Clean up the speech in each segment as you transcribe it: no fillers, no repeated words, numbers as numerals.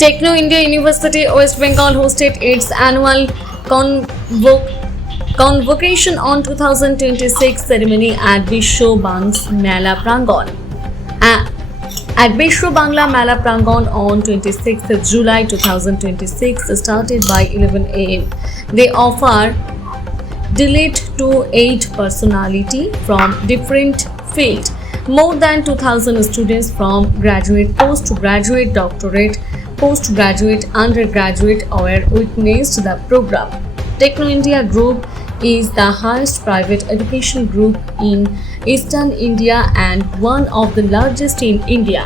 Techno India University, West Bengal hosted its annual Convocation on 2026 ceremony at Biswa Mela Prangan. At Biswa Bangla Mela Prangan on 26th July 2026 started by 11 am. They offer delayed to 8 personality from different fields. More than 2,000 students from graduate, postgraduate, doctorate, postgraduate, undergraduate were witnessed the program. Techno India Group is the highest private education group in Eastern India and one of the largest in India.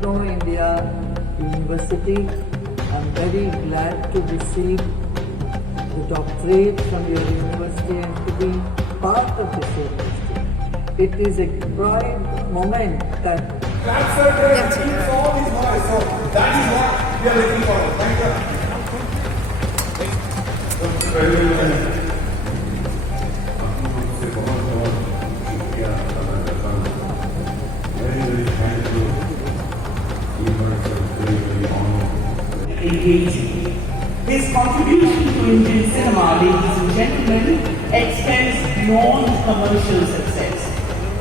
Techno India University. I'm very glad to receive the doctorate from your university and to be part of this university. It is a pride moment that That's all these boys. So that is what we are looking for. Thank you. Engaging. His contribution to Indian cinema, ladies and gentlemen, extends beyond commercial success.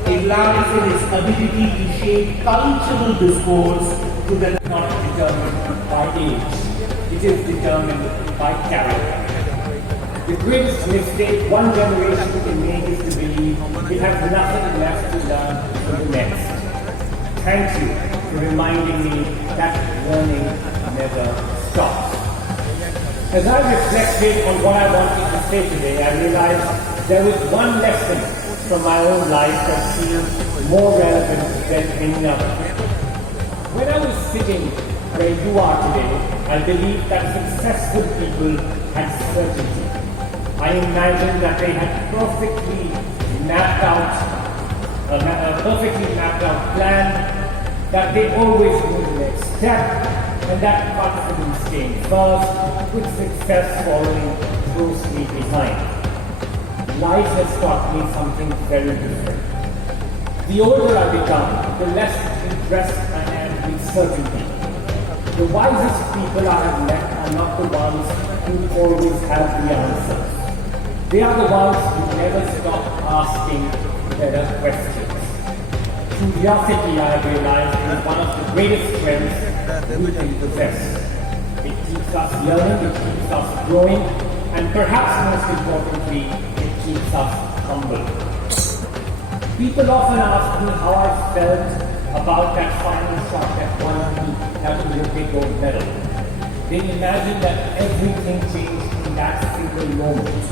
It lies in its ability to shape cultural discourse to the not determined by age. It is determined by character. The greatest mistake one generation can make is to believe it has nothing left to learn from the next. Thank you for reminding me that learning never stops. As I reflected on what I wanted to say today, I realized there was one lesson from my own life that feels more relevant than any other. When I was sitting where you are today, I believed that successful people had certainty. I imagined that they had perfectly mapped out plan, that they always knew the next step, and that confidence came first, with success following closely behind. Life has taught me something very different. The older I become, the less impressed I am with certainty. The wisest people I have met are not the ones who always have the answers. They are the ones who never stop asking better questions. Curiosity, I realize, is one of the greatest strengths we can possess. It keeps us learning, it keeps us growing, and perhaps most importantly, it keeps us humble. People often ask me how I felt about that final shot that won me that Olympic gold medal. They imagine that everything changed in that single moment.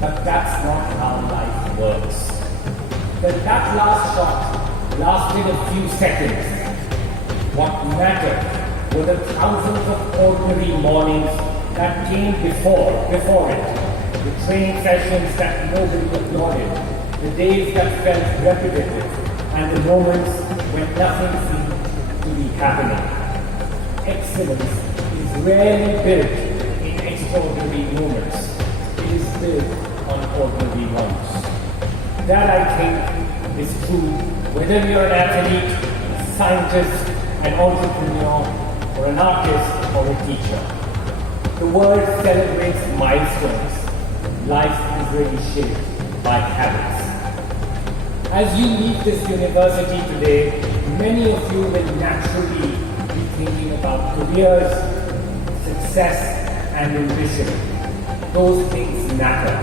But that's not how life works. That last shot lasted a few seconds. What mattered were the thousands of ordinary mornings that came before it. The training sessions that nobody applauded, the days that felt repetitive, and the moments when nothing seemed to be happening. Excellence is rarely built in extraordinary moments. It is built on ordinary ones. That, I think, is true whether you're an athlete, a scientist, an entrepreneur, or an artist, or a teacher. The world celebrates milestones. Life is really shaped by habits. As you leave this university today, many of you will naturally be thinking about careers, success, and ambition. Those things matter.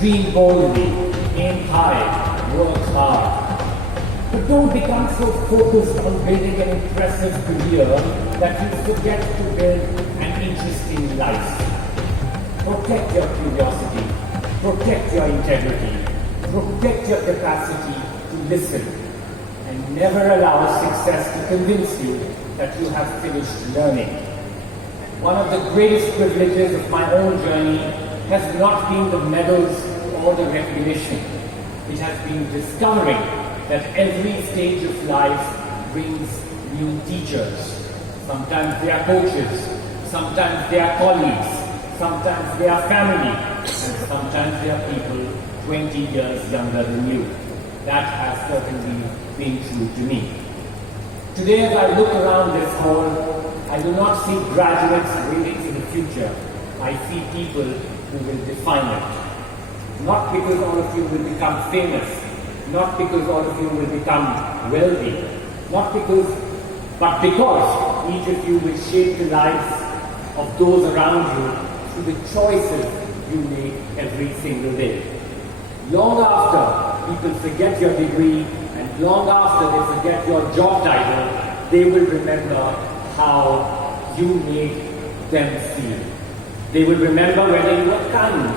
Dream boldly, aim high, work hard. But don't become so focused on building an impressive career that you forget to build an interesting life. Protect your curiosity. protect your integrity, protect your capacity to listen, and never allow success to convince you that you have finished learning. One of the greatest privileges of my own journey has not been the medals or the recognition. It has been discovering that every stage of life brings new teachers. Sometimes they are coaches, sometimes they are colleagues, sometimes they are family, and sometimes they are people 20 years younger than you. That has certainly been true to me. Today, as I look around this hall, I do not see graduates waiting for the future. I see people who will define it. Not because all of you will become famous, not because all of you will become wealthy, but because each of you will shape the lives of those around you through the choices you make every single day. Long after people forget your degree and long after they forget your job title, they will remember how you made them feel. They will remember whether you were kind,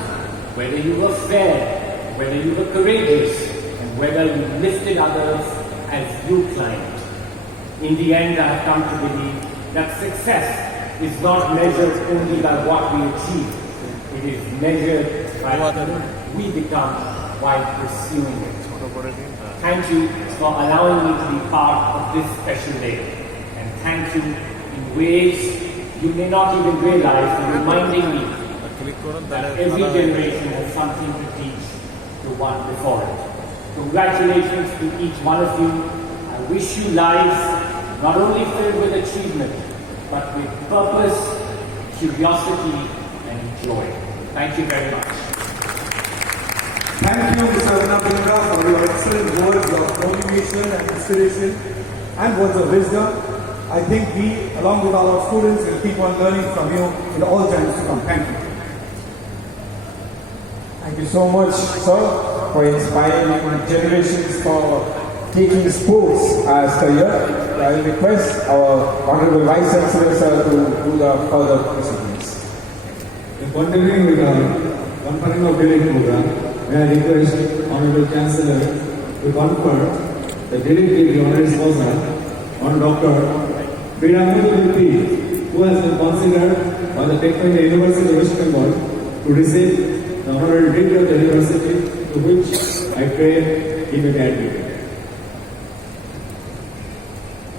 whether you were fair, whether you were courageous, and whether you lifted others as you climbed. In the end, I have come to believe that success is not measured only by what we achieve. It is measured by who we become while pursuing it. Thank you for allowing me to be part of this special day. And thank you in ways you may not even realize for reminding me that every generation has something to teach to one before it. Congratulations to each one of you. I wish you lives not only filled with achievement, but with purpose, curiosity, and joy. Thank you very much. Thank you, Mr. Abhinavendra, for your excellent words of motivation and inspiration and words of wisdom. I think we, along with all our students, will keep on learning from you in all times to come. Thank you. Thank you so much, sir, for inspiring generations for taking sports as career. I will request our Honorable Vice Chancellor, sir, to do the further proceedings. Continuing with the conferring of degree program, may I request Honorable Chancellor to confer the degree honoris causa on Dr. Prangan, who has been considered by the Techno India University of West Bengal to receive the honorary degree of the university, to which I pray he may be admitted.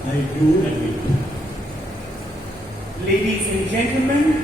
I do admit. Ladies and gentlemen,